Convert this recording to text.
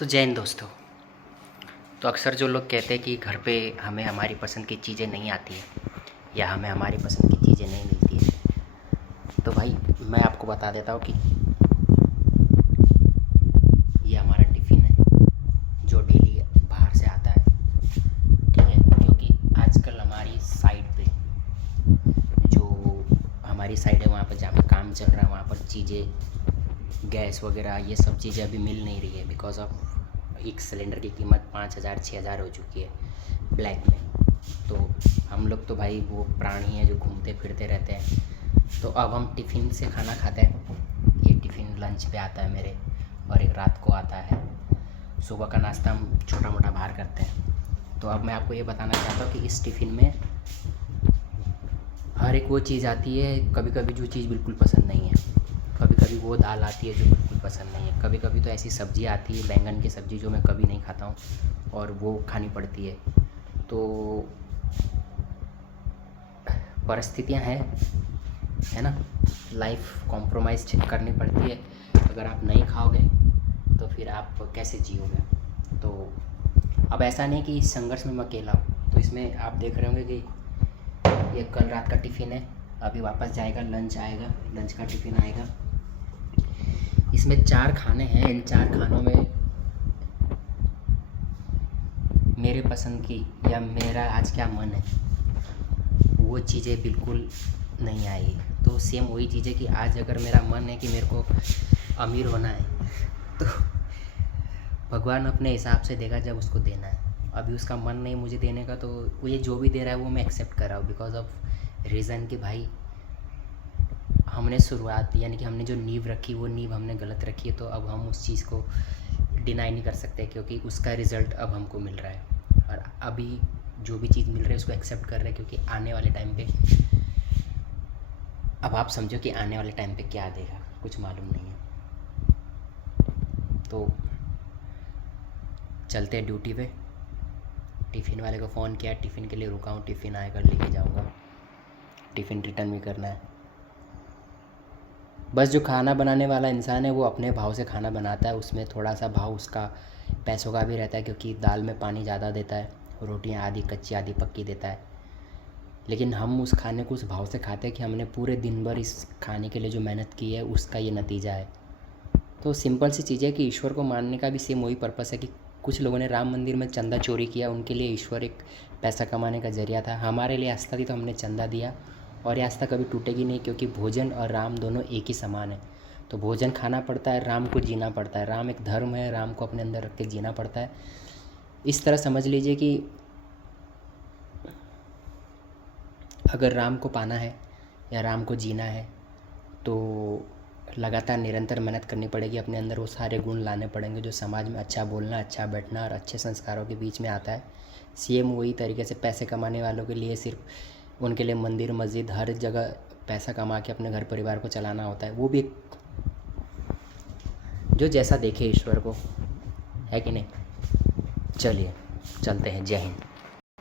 तो जय हिंद दोस्तों। तो अक्सर जो लोग कहते हैं कि घर पे हमें हमारी पसंद की चीज़ें नहीं आती है या हमें हमारी पसंद की चीज़ें नहीं मिलती है, तो भाई मैं आपको बता देता हूँ कि ये हमारा टिफ़िन है जो डेली बाहर से आता है। ठीक है, क्योंकि आजकल हमारी साइड पे जो हमारी साइड है वहाँ पर जहाँ पर काम चल रहा है वहाँ पर चीज़ें गैस वगैरह ये सब चीज़ें अभी मिल नहीं रही है बिकॉज़ ऑफ एक सिलेंडर की कीमत 5,000-6,000 हो चुकी है ब्लैक में। तो हम लोग तो भाई वो प्राणी हैं जो घूमते फिरते रहते हैं। तो अब हम टिफ़िन से खाना खाते हैं। ये टिफ़िन लंच पे आता है मेरे, और एक रात को आता है। सुबह का नाश्ता हम छोटा मोटा बाहर करते हैं। तो अब मैं आपको ये बताना चाहता हूँ कि इस टिफ़िन में हर एक वो चीज़ आती है। कभी कभी जो चीज़ बिल्कुल पसंद नहीं है, कभी कभी वो दाल आती है जो बिल्कुल पसंद नहीं है, कभी कभी तो ऐसी सब्ज़ी आती है बैंगन की सब्ज़ी जो मैं कभी नहीं खाता हूँ और वो खानी पड़ती है। तो परिस्थितियाँ हैं, है ना, लाइफ कॉम्प्रोमाइज़ करनी पड़ती है। अगर आप नहीं खाओगे तो फिर आप कैसे जियोगे। तो अब ऐसा नहीं कि इस संघर्ष में मैं अकेला हूँ। तो इसमें आप देख रहे होंगे कि ये कल रात का टिफ़िन है, अभी वापस जाएगा, लंच आएगा, लंच का टिफ़िन आएगा। इसमें 4 खाने हैं। इन 4 खानों में मेरे पसंद की या मेरा आज क्या मन है वो चीज़ें बिल्कुल नहीं आई। तो सेम वही चीज़ है कि आज अगर मेरा मन है कि मेरे को अमीर होना है तो भगवान अपने हिसाब से देगा जब उसको देना है। अभी उसका मन नहीं मुझे देने का, तो वो ये जो भी दे रहा है वो मैं एक्सेप्ट कर रहा हूँ बिकॉज ऑफ रीज़न कि भाई हमने शुरुआत यानी कि हमने जो नींव रखी वो नींव हमने गलत रखी है। तो अब हम उस चीज़ को डिनाई नहीं कर सकते क्योंकि उसका रिज़ल्ट अब हमको मिल रहा है, और अभी जो भी चीज़ मिल रही है उसको एक्सेप्ट कर रहे हैं क्योंकि आने वाले टाइम पे अब आप समझो कि आने वाले टाइम पे क्या देगा कुछ मालूम नहीं है। तो चलते हैं ड्यूटी पे। टिफ़िन वाले को फ़ोन किया, टिफ़िन के लिए रुका हूँ, टिफ़िन आएगा लेके जाऊँगा, टिफ़िन रिटर्न भी करना है। बस जो खाना बनाने वाला इंसान है वो अपने भाव से खाना बनाता है, उसमें थोड़ा सा भाव उसका पैसों का भी रहता है क्योंकि दाल में पानी ज़्यादा देता है, रोटियां आधी कच्ची आधी पक्की देता है। लेकिन हम उस खाने को उस भाव से खाते हैं कि हमने पूरे दिन भर इस खाने के लिए जो मेहनत की है उसका ये नतीजा है। तो सिंपल सी चीज़ है कि ईश्वर को मानने का भी सेम वही पर्पस है कि कुछ लोगों ने राम मंदिर में चंदा चोरी किया, उनके लिए ईश्वर एक पैसा कमाने का ज़रिया था। हमारे लिए आस्था थी तो हमने चंदा दिया, और ये आस्था कभी टूटेगी नहीं क्योंकि भोजन और राम दोनों एक ही समान है। तो भोजन खाना पड़ता है, राम को जीना पड़ता है। राम एक धर्म है, राम को अपने अंदर रख के जीना पड़ता है। इस तरह समझ लीजिए कि अगर राम को पाना है या राम को जीना है तो लगातार निरंतर मेहनत करनी पड़ेगी। अपने अंदर वो सारे गुण लाने पड़ेंगे जो समाज में अच्छा बोलना, अच्छा बैठना और अच्छे संस्कारों के बीच में आता है। सेम वही तरीके से पैसे कमाने वालों के लिए सिर्फ उनके लिए मंदिर मस्जिद हर जगह पैसा कमा के अपने घर परिवार को चलाना होता है। वो भी जो जैसा देखे ईश्वर को, है कि नहीं। चलिए चलते हैं। जय हिंद।